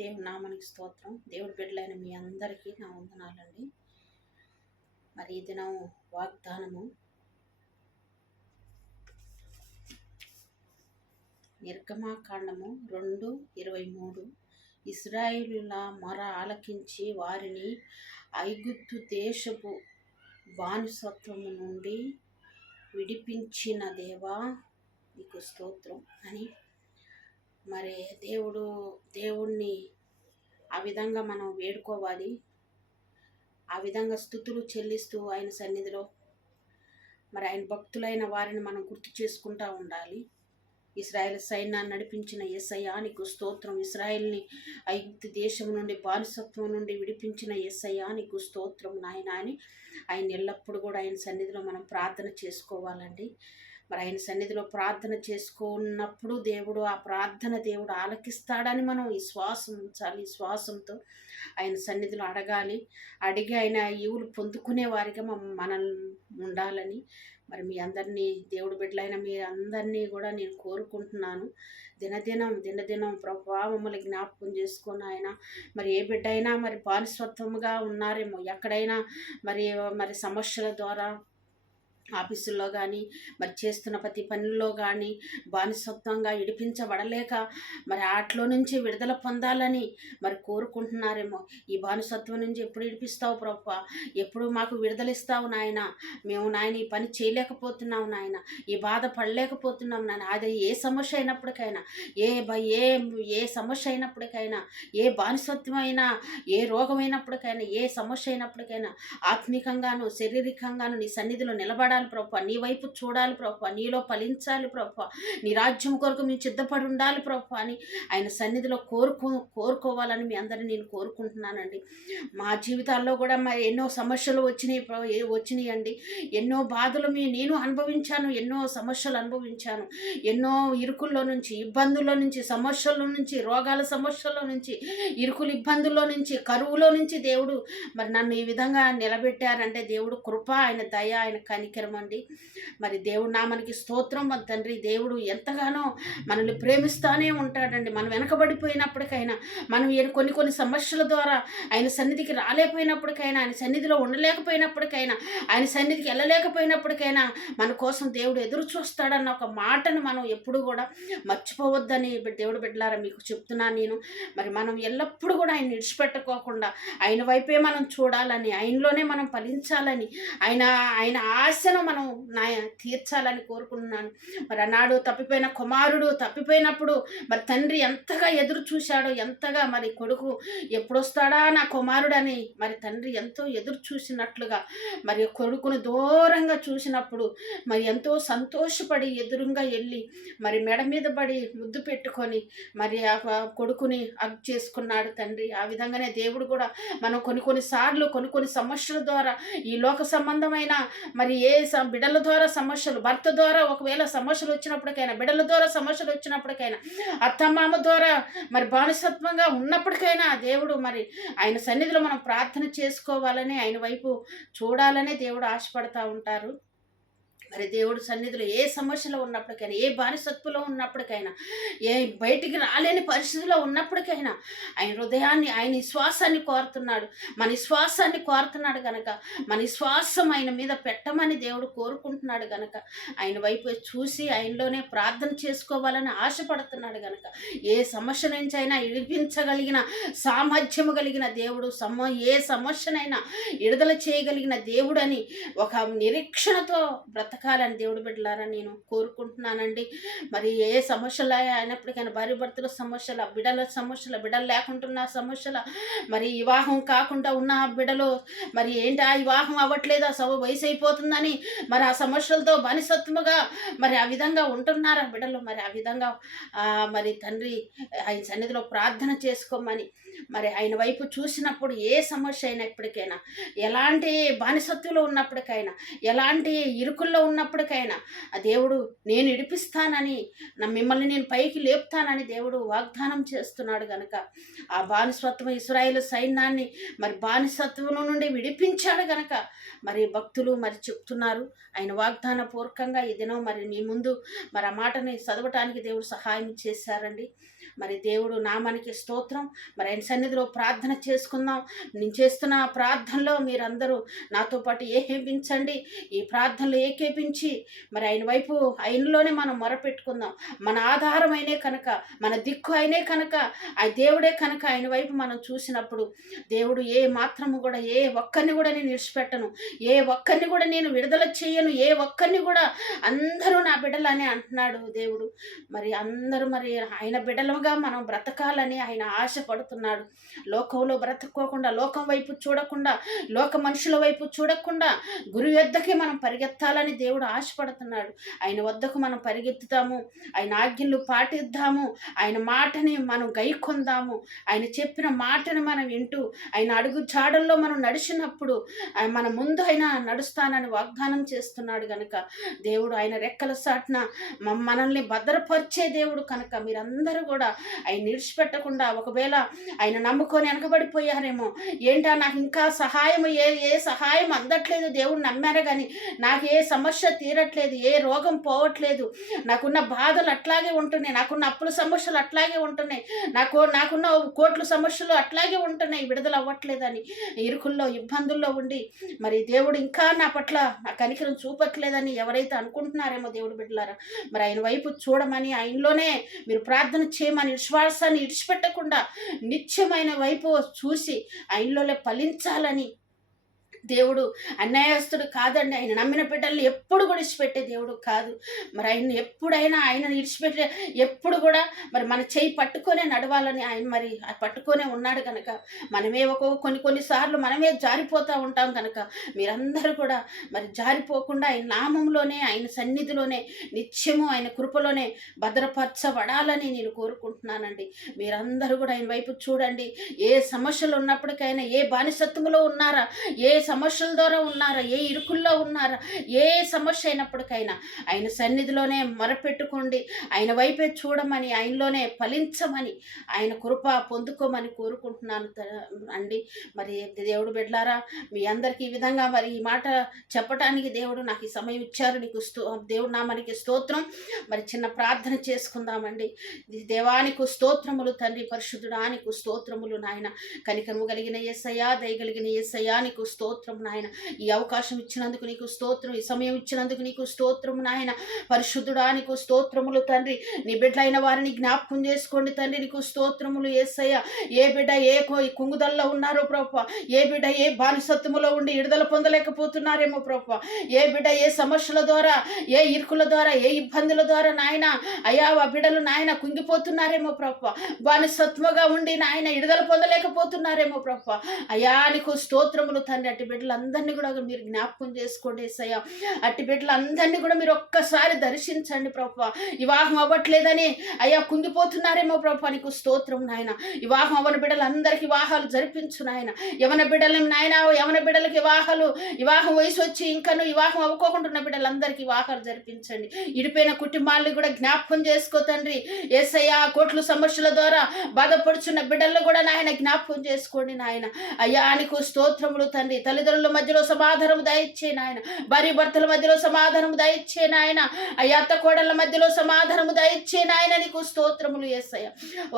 దేవుని నామానికి స్తోత్రం. దేవుడి బిడ్డలైన మీ అందరికీ నా వందనాలండి. మరి ఈ దినం వాగ్దానము నిర్గమాకాండము 2:23. ఇశ్రాయేలుల మొర ఆలకించి వారిని ఐగుప్తు దేశపు బానిసత్వము నుండి విడిపించిన దేవా నీకు స్తోత్రం అని మరి దేవుణ్ణి ఆ విధంగా మనం వేడుకోవాలి. ఆ విధంగా స్తుతులు చెల్లిస్తూ ఆయన సన్నిధిలో మరి ఆయన భక్తులైన వారిని మనం గుర్తు చేసుకుంటూ ఉండాలి. ఇశ్రాయేల్ సైన్యాన్ని నడిపించిన యేసయ్యా నీకు స్తోత్రం. ఇశ్రాయేల్ని ఐగుప్తు దేశం నుండి బానిసత్వం నుండి విడిపించిన యేసయ్యా నీకు స్తోత్రం నాయన అని ఆయన ఎల్లప్పుడూ కూడా ఆయన సన్నిధిలో మనం ప్రార్థన చేసుకోవాలండి. మరి ఆయన సన్నిధిలో ప్రార్థన చేసుకున్నప్పుడు దేవుడు ఆలకిస్తాడని మనం విశ్వాసం ఉంచాలి. విశ్వాసంతో ఆయన సన్నిధిలో అడిగి ఆయన ఈవులు పొందుకునే వారిగా మనం ఉండాలని మరి మీ అందరినీ దేవుడి బిడ్డలైన మీ అందరినీ కూడా నేను కోరుకుంటున్నాను. దినదినం ప్రభువా మమ్మల్ని జ్ఞాపకం చేసుకొని ఆయన మరి ఏ బిడ్డ అయినా మరి బానిసత్వముగా ఉన్నారేమో ఎక్కడైనా మరి సమస్యల ద్వారా ఆఫీసుల్లో కానీ మరి చేస్తున్న ప్రతి పనుల్లో కానీ బానిసత్వంగా విడిపించబడలేక మరి వాటిలో నుంచి విడుదల పొందాలని మరి కోరుకుంటున్నారేమో. ఈ బానిసత్వం నుంచి ఎప్పుడు విడిపిస్తావు ప్రభువా, ఎప్పుడు మాకు విడుదలిస్తావు నాయన, మేము నాయన ఈ పని చేయలేకపోతున్నాము నాయన, ఈ బాధ పడలేకపోతున్నాము నాయన. అది ఏ సమస్య అయినప్పటికైనా ఏ సమస్య అయినప్పటికైనా, ఏ బానిసత్వం అయినా, ఏ రోగమైనప్పటికైనా, ఏ సమస్య అయినప్పటికైనా ఆత్మీకంగాను శారీరకంగాను నీ సన్నిధిలో నిలబడాలి ప్రభువా, నీ వైపు చూడాలి ప్రభువా, నీలో ఫలించాలి ప్రభువా, నీ రాజ్యం కొరకు మేము సిద్ధపడి ఉండాలి ప్రభువా అని ఆయన సన్నిధిలో కోరుకోవాలని మీ అందరిని నేను కోరుకుంటున్నానండి. మా జీవితాల్లో కూడా మరి ఎన్నో సమస్యలు వచ్చినాయండి. ఎన్నో బాధలు నేను అనుభవించాను, ఎన్నో సమస్యలు అనుభవించాను. ఎన్నో ఇరుకుల్లో నుంచి, ఇబ్బందుల్లో నుంచి, సమస్యల నుంచి, రోగాల సమస్యల్లో నుంచి, ఇబ్బందుల్లో నుంచి, కరువులో నుంచి దేవుడు మరి నన్ను ఈ విధంగా నిలబెట్టారంటే దేవుడు కృప, ఆయన దయ, ఆయన కనికరం అండి. మరి దేవుడి నామానికి స్తోత్రం. మన తండ్రి దేవుడు ఎంతగానో మనల్ని ప్రేమిస్తూనే ఉంటాడండి. మనం వెనకబడిపోయినప్పటికైనా, మనం కొన్ని సమస్యల ద్వారా ఆయన సన్నిధికి రాలేకపోయినప్పటికైనా, ఆయన సన్నిధిలో ఉండలేకపోయినప్పటికైనా, ఆయన సన్నిధికి వెళ్ళలేకపోయినప్పటికైనా మన కోసం దేవుడు ఎదురు చూస్తాడన్న ఒక మాటను మనం ఎప్పుడు కూడా మర్చిపోవద్దని దేవుడు బిడ్డలారా మీకు చెప్తున్నాను నేను. మరి మనం ఎల్లప్పుడూ కూడా ఆయన విడిచిపెట్టుకోకుండా ఆయన వైపే మనం చూడాలని, ఆయనలోనే మనం ఫలించాలని, ఆయన ఆశను మనం తీర్చాలని కోరుకుంటున్నాను. మరి అన్నాడు తప్పిపోయిన కుమారుడు తప్పిపోయినప్పుడు మరి తండ్రి ఎంతగా ఎదురు చూశాడో, ఎంతగా మరి కొడుకు ఎప్పుడొస్తాడా నా కుమారుడని మరి తండ్రి ఎంతో ఎదురు చూసినట్లుగా మరి కొడుకును దూరంగా చూసినప్పుడు మరి ఎంతో సంతోషపడి ఎదురుగా వెళ్ళి మరి మెడ మీద పడి ముద్దు పెట్టుకొని మరి ఆ కొడుకుని హగ్ చేసుకున్నాడు తండ్రి. ఆ విధంగానే దేవుడు కూడా మనం కొన్నిసార్లు కొన్ని సమస్యల ద్వారా, ఈ లోక సంబంధమైన మరి బిడ్డల ద్వారా సమస్యలు, భర్త ద్వారా ఒకవేళ సమస్యలు వచ్చినప్పటికైనా, బిడ్డల ద్వారా సమస్యలు వచ్చినప్పటికైనా, అత్తమామ ద్వారా మరి బానిసత్వంగా ఉన్నప్పటికైనా దేవుడు మరి ఆయన సన్నిధిలో మనం ప్రార్థన చేసుకోవాలని, ఆయన వైపు చూడాలని దేవుడు ఆశపడతా ఉంటారు. మరి దేవుడు సన్నిధిలో ఏ సమస్యలో ఉన్నప్పటికైనా, ఏ బానిసత్వంలో ఉన్నప్పటికైనా, ఏ బయటికి రాలేని పరిస్థితిలో ఉన్నప్పటికైనా ఆయన హృదయాన్ని, ఆయన విశ్వాసాన్ని కోరుతున్నాడు. మన విశ్వాసాన్ని కోరుతున్నాడు కనుక మన విశ్వాసం ఆయన మీద పెట్టమని దేవుడు కోరుకుంటున్నాడు కనుక ఆయన వైపు చూసి ఆయనలోనే ప్రార్థన చేసుకోవాలని ఆశపడుతున్నాడు కనుక ఏ సమస్య నుంచి అయినా విడిపించగలిగిన సామర్థ్యము కలిగిన దేవుడు, ఏ సమస్యనైనా విడుదల చేయగలిగిన దేవుడని ఒక నిరీక్షణతో బ్రతకాలని దేవుడు బిడ్డలారా నేను కోరుకుంటున్నానండి. మరి ఏ సమస్యలు అయినప్పటికైనా, భార్య భర్తల సమస్యల, బిడ్డలు లేకుండా సమస్యల, మరి వివాహం కాకుండా ఉన్న బిడ్డలు మరి ఏంటి ఆ వివాహం అవ్వట్లేదా, వయసు అయిపోతుందని మరి ఆ సమస్యలతో బానిసత్వముగా మరి ఆ విధంగా ఉంటున్నారు ఆ బిడ్డలు. మరి ఆ విధంగా మరి తండ్రి ఆయన సన్నిధిలో ప్రార్థన చేసుకోమని మరి ఆయన వైపు చూసినప్పుడు ఏ సమస్య అయినప్పటికైనా, ఎలాంటి బానిసత్వంలో ఉన్నప్పటికైనా, ఎలాంటి ఇరుకుల్లో ఉన్నప్పటికైనా ఆ దేవుడు నేను విడిపిస్తానని, మిమ్మల్ని నేను పైకి లేపుతానని దేవుడు వాగ్దానం చేస్తున్నాడు కనుక ఆ బానిసత్వం ఇశ్రాయేలు సైన్యాన్ని మరి బానిసత్వం నుండి విడిపించాడు కనుక మరి భక్తులు మరి చెప్తున్నారు. ఆయన వాగ్దాన పూర్వకంగా ఈ దినం మరి మీ ముందు మరి ఆ మాటని చదవటానికి దేవుడు సహాయం చేశారండి. మరి దేవుడు నామానికి స్తోత్రం. మరి ఆయన సన్నిధిలో ప్రార్థన చేసుకుందాం. నేను చేస్తున్న ప్రార్థనలో మీరందరూ నాతో పాటు ఏకేపించండి. ఈ ప్రార్థనలు ఏకేపించి మరి ఆయన వైపు ఆయనలోనే మనం మొరపెట్టుకుందాం. మన ఆధారం అయినే కనుక, మన దిక్కు అయినే కనుక, ఆ దేవుడే కనుక ఆయన వైపు మనం చూసినప్పుడు దేవుడు ఏ మాత్రము కూడా ఏ ఒక్కరిని కూడా నేను విడిచిపెట్టను, ఏ ఒక్కరిని కూడా నేను విడుదల చేయను, ఏ ఒక్కరిని కూడా అందరూ నా బిడ్డలని అంటున్నాడు దేవుడు. మరి అందరూ మరి ఆయన బిడ్డలుగా మనం బ్రతకాలని ఆయన ఆశపడుతున్నాడు. లోకంలో బ్రతకోకుండా, లోకం వైపు చూడకుండా, లోక మనుషుల వైపు చూడకుండా గురు వద్దకే మనం పరిగెత్తాలని దేవుడు ఆశపడుతున్నాడు. ఆయన వద్దకు మనం పరిగెత్తుతాము, ఆయన ఆజ్ఞలు పాటిద్దాము, ఆయన మాటని మనం గైకొందాము, ఆయన చెప్పిన మాటను మనం వింటూ ఆయన అడుగు చాడల్లో మనం నడిచినప్పుడు మన ముందు ఆయన నడుస్తానని వాగ్దానం చేస్తున్నాడు కనుక దేవుడు ఆయన రెక్కల సాటున మనల్ని భద్రపరిచే దేవుడు కనుక మీరందరూ కూడా ఆయన విడిచిపెట్టకుండా, ఒకవేళ ఆయన నమ్ముకొని వెనకబడిపోయారేమో, ఏంటా నాకు ఇంకా సహాయం ఏ సహాయం అందట్లేదు, దేవుడు నమ్మారు కానీ నాకు ఏ సమస్య తీరట్లేదు, ఏ రోగం పోవట్లేదు, నాకున్న బాధలు అట్లాగే ఉంటున్నాయి, నాకున్న అప్పుల సమస్యలు అట్లాగే ఉంటున్నాయి, నాకున్న కోట్ల సమస్యలు అట్లాగే ఉంటున్నాయి, విడుదల అవ్వట్లేదని ఇరుకుల్లో ఇబ్బందుల్లో ఉండి మరి దేవుడు ఇంకా నా పట్ల నా కనికరం చూపట్లేదని ఎవరైతే అనుకుంటున్నారేమో దేవుడు బిడ్డలారా, మరి ఆయన వైపు చూడమని, ఆయనలోనే మీరు ప్రార్థన చేయమని, విశ్వాసాన్ని విడిచిపెట్టకుండా నిత్యమైన వైపు చూసి ఆయనలోనే ఫలించాలని. దేవుడు అన్యాయస్తుడు కాదండి. ఆయన నమ్మిన బిడ్డల్ని ఎప్పుడు కూడా విడిచిపెట్టే దేవుడు కాదు. మరి ఆయన ఎప్పుడైనా ఆయన విడిచిపెట్టే ఎప్పుడు కూడా మరి మన చేయి పట్టుకొనే నడవాలని ఆయన మరి పట్టుకొనే ఉన్నాడు కనుక మనమే కొన్నిసార్లు మనమే జారిపోతూ ఉంటాం కనుక మీరందరూ కూడా మరి జారిపోకుండా ఆయన నామంలోనే, ఆయన సన్నిధిలోనే, నిత్యము ఆయన కృపలోనే భద్రపరచబడాలని నేను కోరుకుంటున్నానండి. మీరందరూ కూడా ఆయన వైపు చూడండి. ఏ సమస్యలు ఉన్నప్పటికైనా, ఏ బానిసత్వంలో ఉన్నారా, ఏ సమస్యల ద్వారా ఉన్నారా, ఏ ఇరుకుల్లో ఉన్నారా, ఏ సమస్య అయినప్పటికైనా ఆయన సన్నిధిలోనే మొరపెట్టుకోండి. ఆయన వైపే చూడమని, ఆయనలోనే ఫలించమని, ఆయన కృప పొందుకోమని కోరుకుంటున్నాను అండి. మరి దేవుడు బిడ్డలారా, మీ అందరికీ ఈ విధంగా మరి ఈ మాట చెప్పటానికి దేవుడు నాకు ఈ సమయం ఇచ్చారు. దేవుడు నామానికి స్తోత్రం. మరి చిన్న ప్రార్థన చేసుకుందామండి. దేవానికి స్తోత్రములు తండ్రి, పరిశుద్ధుడానికి స్తోత్రములు నాయన. కనికరము కలిగిన యేసయ్యా, దయగలిగిన యేసయ్యా నీకు స్తోత్రం నాయన. ఈ అవకాశం ఇచ్చినందుకు నీకు స్తోత్రం, ఈ సమయం ఇచ్చినందుకు నీకు స్తోత్రం నాయన. పరిశుద్ధుడా నీకు స్తోత్రములు తండ్రి. నీ బిడ్డలైన వారిని జ్ఞాపకం చేసుకోండి తండ్రి, నీకు స్తోత్రములు యేసయ్య. ఏ బిడ్డ ఏ కుంగుదల్లో ఉన్నారో ప్రభువా, ఏ బిడ్డ ఏ బానిసత్వములో ఉండి విడుదల పొందలేకపోతున్నారేమో ప్రభువా, ఏ బిడ్డ ఏ సమస్యల ద్వారా, ఏ ఇరుకుల ద్వారా, ఏ ఇబ్బందుల ద్వారా నాయన అయ్యా ఆ బిడ్డలు నాయన కుంగిపోతున్నారేమో ప్రభువా, బానిసత్వగా ఉండి నాయన విడుదల పొందలేకపోతున్నారేమో ప్రభువా, అయ్యా నీకు స్తోత్రములు తండ్రి. అట్టి బిడ్డలందరినీ కూడా మీరు జ్ఞాపకం చేసుకోండి యేసయ్య. అట్టి బిడ్డలందరినీ కూడా మీరు ఒక్కసారి దర్శించండి ప్రభువా. వివాహం అవ్వట్లేదని అయ్యా కుంగిపోతున్నారేమో ప్రభువా, నీకు స్తోత్రం నాయన. వివాహం అవ్వని బిడ్డలందరికీ వివాహాలు జరిపించు నాయన. యవన బిడ్డలను నాయన, యవన బిడ్డలకి వివాహం వయసు వచ్చి ఇంకను వివాహం అవ్వకోకుండా ఉన్న బిడ్డలందరికీ వివాహాలు జరిపించండి. ఇడిపోయిన కుటుంబాలను కూడా జ్ఞాపకం చేసుకో తండ్రి యేసయ్య. కోట్ల సమస్యల ద్వారా బాధపడుచున్న బిడ్డలను కూడా నాయన జ్ఞాపకం చేసుకోండి నాయన. అయ్యా నీకు స్తోత్రములు తండ్రి. తల్లిదండ్రుల మధ్యలో సమాధానం దయచ్చే నాయన, భార్య భర్తల మధ్యలో సమాధానం దయచ్చే నాయన, అయ్యా అత్త కోడళ్ళ మధ్యలో సమాధానము దయచ్చే నాయన. నీకు స్తోత్రములు యేసయ్య.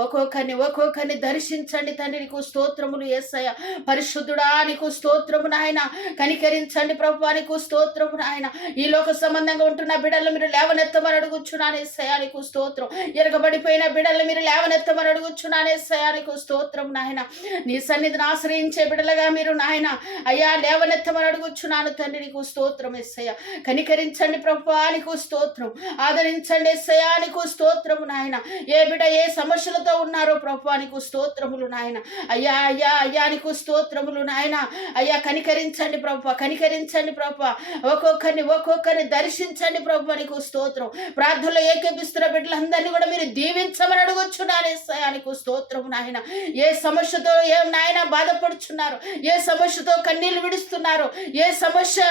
ఒక్కొక్కరిని దర్శించండి తండ్రి, నీకు స్తోత్రములు యేసయ్య. పరిశుద్ధుడా నీకు స్తోత్రము నాయన. కనికరించండి ప్రభువా, నీకు స్తోత్రము నాయన. ఈ లోక సంబంధంగా ఉంటున్న బిడ్డలు మీరు లేవనెత్తమని అడుగుచున్నాను యేసయ్య, నీకు స్తోత్రం. ఎరగబడిపోయిన బిడ్డలు మీరు లేవనెత్తమని అడుగుచున్నాను యేసయ్య, నీకు స్తోత్రం నాయన. నీ సన్నిధిని ఆశ్రయించే బిడ్డలుగా మీరు నాయన అయ్యా లేవనెత్తమని అడుగుచున్నాను తండ్రి, నీకు స్తోత్రం యేసయ్య. కనికరించండి ప్రభువా, నీకు స్తోత్రం. ఆదరించండి యేసయ్య, నీకు స్తోత్రము నాయన. ఏ బిడ్డ ఏ సమస్యలతో ఉన్నారో ప్రభువా, నీకు స్తోత్రములు నాయన. అయ్యా అయ్యా అయ్యా నీకు స్తోత్రములు నాయన. అయ్యా కనికరించండి ప్రభువా, కనికరించండి ప్రభువా. ఒక్కొక్కరిని దర్శించండి ప్రభువా, నీకు స్తోత్రం. ప్రార్థనలో ఏకేపిస్తున్న బిడ్డలందరినీ కూడా మీరు దీవించమని అడుగుచున్నాను యేసయ్య, నీకు స్తోత్రము నాయన. ఏ సమస్యతో ఏ నాయన బాధపడుచున్నారు, ఏ సమస్యతో కన్నీళ్లు విడుస్తున్నారు, ఏ సమస్య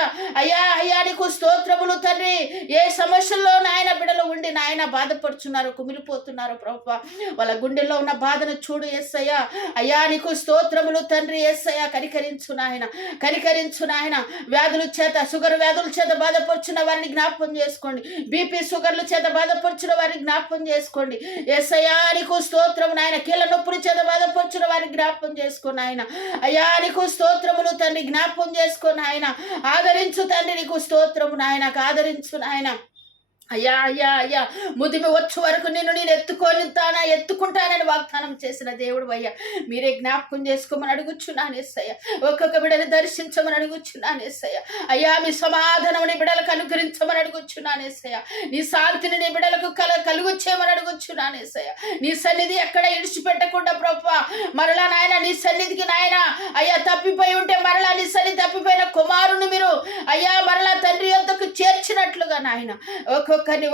అయ్యా అయ్యా నీకు స్తోత్రములు తండ్రి. ఏ సమస్యల్లో నాయన బిడ్డలు ఉండి నాయన నాయన బాధపడుచున్నారు, కుమిలిపోతున్నారు ప్రభువా. వాళ్ళ గుండెల్లో ఉన్న బాధను చూడు యేసయ్యా. అయ్యా నీకు స్తోత్రములు తండ్రి. యేసయ్యా కనికరించు నాయన, కనికరించు నాయన. వ్యాధుల చేత, షుగర్ వ్యాధుల చేత బాధపడుచున్న వారిని జ్ఞాపకం చేసుకోండి. బీపీ షుగర్ల చేత బాధపడుచున్న వారిని జ్ఞాపకం చేసుకోండి. యేసయ్యా నీకు స్తోత్రము నాయన. కీళ్ళ నొప్పుల చేత బాధపడుచున్న వారిని జ్ఞాపకం చేసుకోండి ఆయన. అయ్యా నీకు స్తోత్రములు తండ్రి. జ్ఞాపకం చేసుకోండి ఆయన. ఆదరించు తండ్రి. నీకు స్తోత్రము నాయన. ఆదరించు నాయన. అయ్యా అయ్యా అయ్యా ముదిమి వచ్చు వరకు నేను ఎత్తుకుంటానని వాగ్దానం చేసిన దేవుడు అయ్యా. మీరే జ్ఞాపకం చేసుకోమని అడుగుచున్నాను యేసయ్య. ఒక్కొక్క బిడ్డని దర్శించమని అడుగుచున్నాను యేసయ్య. అయ్యా మీ సమాధానం నీ బిడ్డలకు అనుగ్రహించమని అడుగుచున్నాను యేసయ్య. నీ శాంతిని నీ బిడ్డలకు కలుగు చేయమని అడుగుచున్నాను యేసయ్య. నీ సన్నిధి ఎక్కడ ఇడిచిపెట్టకుండా ప్రభువా మరలా నాయన నీ సన్నిధికి నాయన అయ్యా తప్పిపోయి ఉంటే మరలా నీ సన్నిధి తప్పిపోయిన కుమారుని మీరు అయ్యా మరలా తండ్రి యొద్దకు చేర్చినట్లుగా నాయన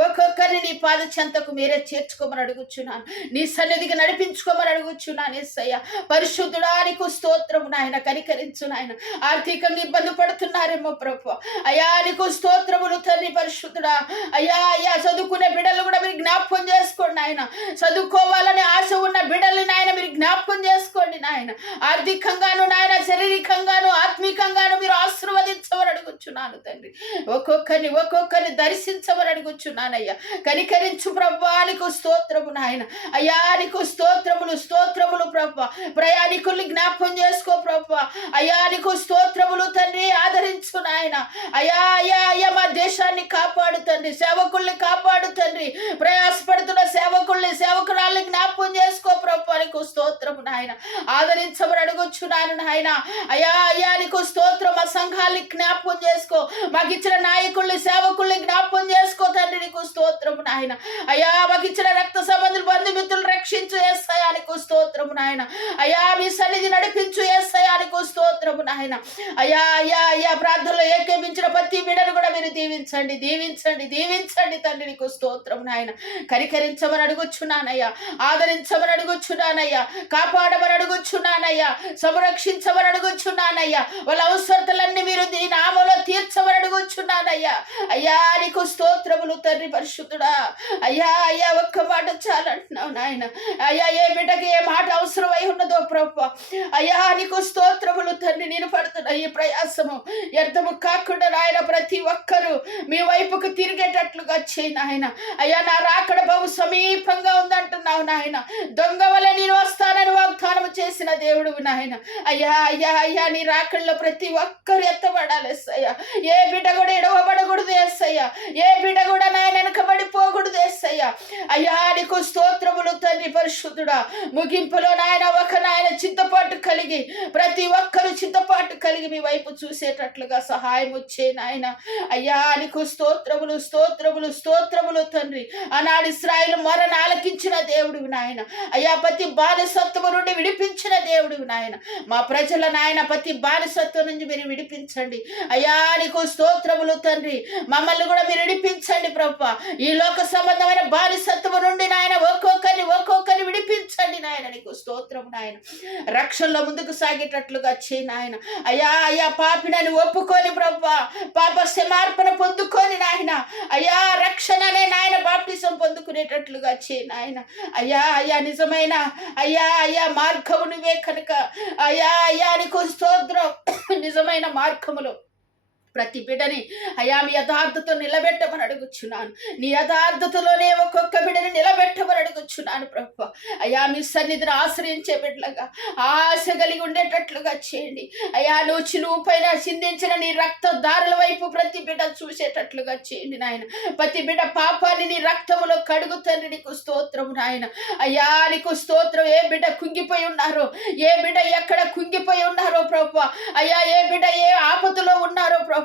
ఒక్కొక్కరిని నీ పాద చెంతకు మీరే చేర్చుకోమని అడుగుచున్నాను. నీ సన్నిధికి నడిపించుకోమని అడుగుచున్నాను యేసయ్య. పరిశుద్ధుడా నీకు స్తోత్రము నాయన. కనికరించు నాయన. ఆర్థికంగా ఇబ్బంది పడుతున్నారేమో ప్రభువా. అయ్యా నీకు స్తోత్రములు తండ్రి. పరిశుద్ధుడా అయ్యా అయ్యా చదువుకునే బిడ్డలు కూడా మీరు జ్ఞాపకం చేసుకోండి నాయన. చదువుకోవాలని ఆశ ఉన్న బిడ్డల్ని నాయన మీరు జ్ఞాపకం చేసుకోండి నాయన. ఆర్థికంగాను నాయన, శారీరకంగాను, ఆత్మీకంగాను మీరు ఆశీర్వదించమని అడుగుచున్నాను తండ్రి. ఒక్కొక్కరిని దర్శించమని అడుగుచున్నానయ్యా. కనికరించు ప్రభువా. నీకు స్తోత్రము నాయన. అయ్యా నీకు స్తోత్రములు ప్రభువా. ప్రయాణికుల్ని జ్ఞాపకం చేసుకో ప్రభువా. అయ్యా నీకు స్తోత్రములు తండ్రి. ఆదరించు నాయన. అయ్యా అయ్యా అయ్యా మా దేశాన్ని కాపాడు తండ్రి. సేవకుల్ని కాపాడు తండ్రి. ప్రయాసపడుతున్న సేవకురాల్ని జ్ఞాపకం చేసుకో ప్రభువా. నీకు స్తోత్రము నాయన. ఆదరించమని అడుగుచున్నాను నాయన. అయ్యా అయ్యా నీకు స్తోత్రం. మా సంఘాన్ని జ్ఞాపకం చేసుకో. మాకు ఇచ్చిన నాయకుల్ని సేవకుల్ని జ్ఞాపకం చేసుకో తండ్రి. నీకు స్తోత్రము నాయన. అయ్యా మాకు ఇచ్చిన రక్త సంబంధులు బంధుమిత్రులు రక్షించు యేసయ్యా. నీకు స్తోత్రము నాయన. అయ్యా మీ సన్నిధి నడిపించు యేసయ్యా. నీకు స్తోత్రము నాయన. అయ్యా అయ్యా అయ్యా ప్రార్థనలో ఏకీపించిన ప్రతి బిడ్డను కూడా మీరు దీవించండి తండ్రి. నీకు స్తోత్రము నాయన. కనికరించమని అడుగుచున్నానయ్యా. ఆదరించమని అడుగుచున్నానయ్యా. కాపాడమని అడుగుచున్నానయ్యా. సంరక్షించమని అడుగుచున్నానయ్యా. వాళ్ళ అవసరతలన్నీ మీరు దీని నామములో తీర్చమని అడుగుచున్నానయ్యా. అయ్యా నీకు స్తోత్రములు తండ్రి. పరిశుద్ధుడా అయ్యా అయ్యా ఒక్క మాట చాలంటున్నావు నాయన. అయ్యా ఏ బిడ్డకి ఏ మాట అవసరమై ఉన్నదో ప్రభువా అయ్యా నీకు స్తోత్రములు తండ్రి. నేను పడుతున్న ఈ ప్రయాసము వ్యర్థము కాకుండా నాయన ప్రతి ఒక్కరూ మీ వైపుకు తిరిగేటట్లుగా చేయి నాయన. అయ్యా నా రాకడ బహు సమీపంగా ఉందంటున్నావు నాయన. దొంగ వల్ల నేను వస్తానని వాగ్దానం చేసిన దేవుడు నాయన. అయ్యా అయ్యా అయ్యా నీ రాకడలో ప్రతి ఒక్కరు ఎత్తబడాలి యేసయ్యా. ఏ బిడ్డ కూడా ఎడవబడకూడదు యేసయ్యా. ఏ బిడ్డ కూడా నాయన వెనకబడిపోకూడదు యేసయ్యా. అయ్యా నీకు స్తోత్రములు తండ్రి. పరిశుద్ధుడా ముగింపులో నాయన ఒక నాయన చిత్తపాటు కలిగి ప్రతి ఒక్కరు చిత్తపాటు కలిగి మీ వైపు చూసేటట్లుగా సహాయం వచ్చే నాయన. అయ్యా నీకు స్తోత్రములు తండ్రి. ఆనాడు ఇశ్రాయేలు మొరను ఆలకించిన దేవుడివి నాయన. అయ్యా ప్రతి బానిసత్వము నుండి విడిపించిన దేవుడివి నాయన. మా ప్రజల నాయన ప్రతి బానిసత్వం నుంచి మీరు విడిపించండి. అయ్యా నీకు స్తోత్రములు తండ్రి. మమ్మల్ని కూడా మీరు విడిపించండి ప్రభువా. ఈ లోక సంబంధమైన బానిసత్వము నుండి నాయన ఒక్కొక్కరిని విడిపించండి నాయన. నీకు స్తోత్రము నాయన. రక్షణలో ముందుకు సాగేటట్లుగా చేయి నాయన. అయ్యా అయ్యా పాపినని ఒప్పుకొని ప్రభువా పాప క్షమార్పణ పొందుకొని నాయన. అయ్యా రక్షణ అనే నాయన బాప్టిజం పొందుకునేటట్లుగా చేయి నాయన. అయ్యా అయ్యా నిజమైన అయ్యా అయ్యా మార్గము నువ్వే కనుక అయ్యా అయ్యా నీకు స్తోత్రం. నిజమైన మార్గములో ప్రతి బిడ్డని అయ్యా మీ యథార్థతో నిలబెట్టమని అడుగుచున్నాను. నీ యథార్థతలోనే ఒక్కొక్క బిడ్డని నిలబెట్టమని అడుగుచున్నాను ప్రభువా. అయ్యా మీ సన్నిధిని ఆశ్రయించే బిడ్డలుగా ఆశ కలిగి ఉండేటట్లుగా చేయండి. అయ్యా నువ్వు చిలువు పైన చిందించిన నీ రక్త దారుల వైపు ప్రతి బిడ్డ చూసేటట్లుగా చేయండి నాయన. ప్రతి బిడ్డ పాపాన్ని నీ రక్తములో కడుగు తండ్రి. నీకు స్తోత్రము నాయన. అయ్యా నీకు స్తోత్రం. ఏ బిడ్డ కుంగిపోయి ఉన్నారో, ఏ బిడ్డ ఎక్కడ కుంగిపోయి ఉన్నారో ప్రభువా. అయ్యా ఏ బిడ్డ ఏ ఆపదలో ఉన్నారో ప్రభువా,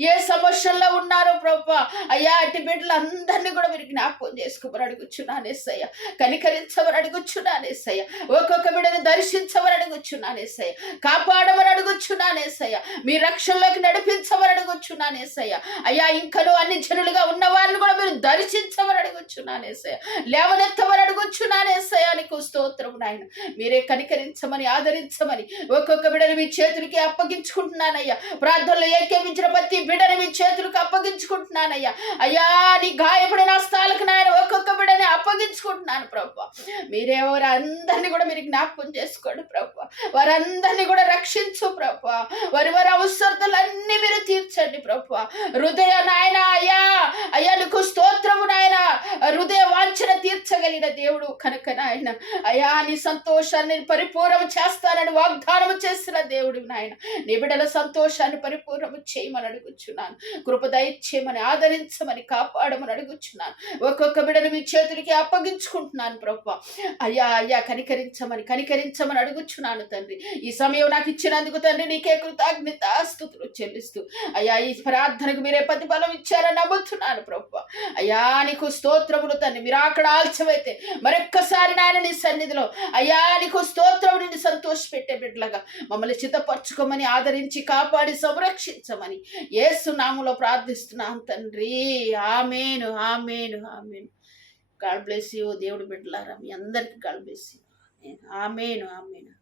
ఏ సమస్యల్లో ఉన్నారో ప్రభువా. అయ్యా అటు బిడ్డలందరినీ కూడా మీరు జ్ఞాపకం చేసుకోమని అడుగుచున్నాను యేసయ్య. కనికరించమని అడుగుచున్నాను యేసయ్య. ఒక్కొక్క బిడ్డను దర్శించమని అడుగుచున్నాను యేసయ్య. కాపాడమని అడుగుచున్నాను యేసయ్య. మీ రక్షణలోకి నడిపించమని అడుగుచున్నాను యేసయ్య. అయ్యా ఇంకను అన్ని జనులుగా ఉన్న వారిని కూడా మీరు దర్శించమని అడుగుచున్నాను యేసయ్య. లేవనెత్తమని అడుగుచున్నాను యేసయ్య. నీకు స్తోత్రం నాయన. మీరే కనికరించమని ఆదరించమని ఒక్కొక్క బిడ్డను మీ చేతులకి అప్పగించుకుంటున్నానయ్యా. ప్రార్థనలో ఏకీవించి ప్రతి బిడ్డని మీ చేతులకు అప్పగించుకుంటున్నానయ్యా. అయ్యా నీ గాయపడిన హస్తాలకు నాయన ఒక్కొక్క వేడుకుంటున్నాను ప్రభా. మీరే వారందరినీ కూడా మీరు జ్ఞాపకం చేసుకోండి ప్రభా. వారందరినీ కూడా రక్షించు ప్రభా. వారి అవసరతలన్నీ మీరు తీర్చండి ప్రభా. హృదయ నాయన అయ్యా అయ్యా నీకు స్తోత్రము నాయన. హృదయ వాంఛన తీర్చగలిగిన దేవుడు కనుక నాయన అయ్యా నీ సంతోషాన్ని పరిపూర్ణం చేస్తానని వాగ్దానం చేసిన దేవుడు నాయన. నీ బిడ్డల సంతోషాన్ని పరిపూర్ణం చేయమని అడుగుచున్నాను. కృప దయచేయమని, ఆదరించమని, కాపాడమని అడుగుచున్నాను. ఒక్కొక్క బిడ్డను మీ చేతులకి అప్పగించుకుంటున్నాను ప్రభా. అయ్యా అయ్యా కనికరించమని అడుగుచున్నాను తండ్రి. ఈ సమయం నాకు ఇచ్చినందుకు తండ్రి నీకే కృతజ్ఞతాస్తుతులు చెల్లిస్తూ అయ్యా ఈ ప్రార్థనకు మీరే ప్రతిఫలం ఇచ్చారని నమ్ముతున్నాను ప్రభా. అయ్యా నీకు స్తోత్రములు తండ్రి. మీరు అక్కడ ఆలస్యమైతే మరొక్కసారి నాయన నీ సన్నిధిలో అయ్యా నీకు స్తోత్రములు నిన్ను సంతోషపెట్టే బిడ్డలుగా మమ్మల్ని చిత్తపరచుకోమని, ఆదరించి కాపాడి సంరక్షించమని యేసు నామములో ప్రార్థిస్తున్నాను తండ్రి. ఆమేను ఆమేను ఆమేను. God bless you. దేవుడు బిడ్డలారా మీ అందరికి గాడ్ బ్లెస్ యూ. ఆమేను ఆమేను.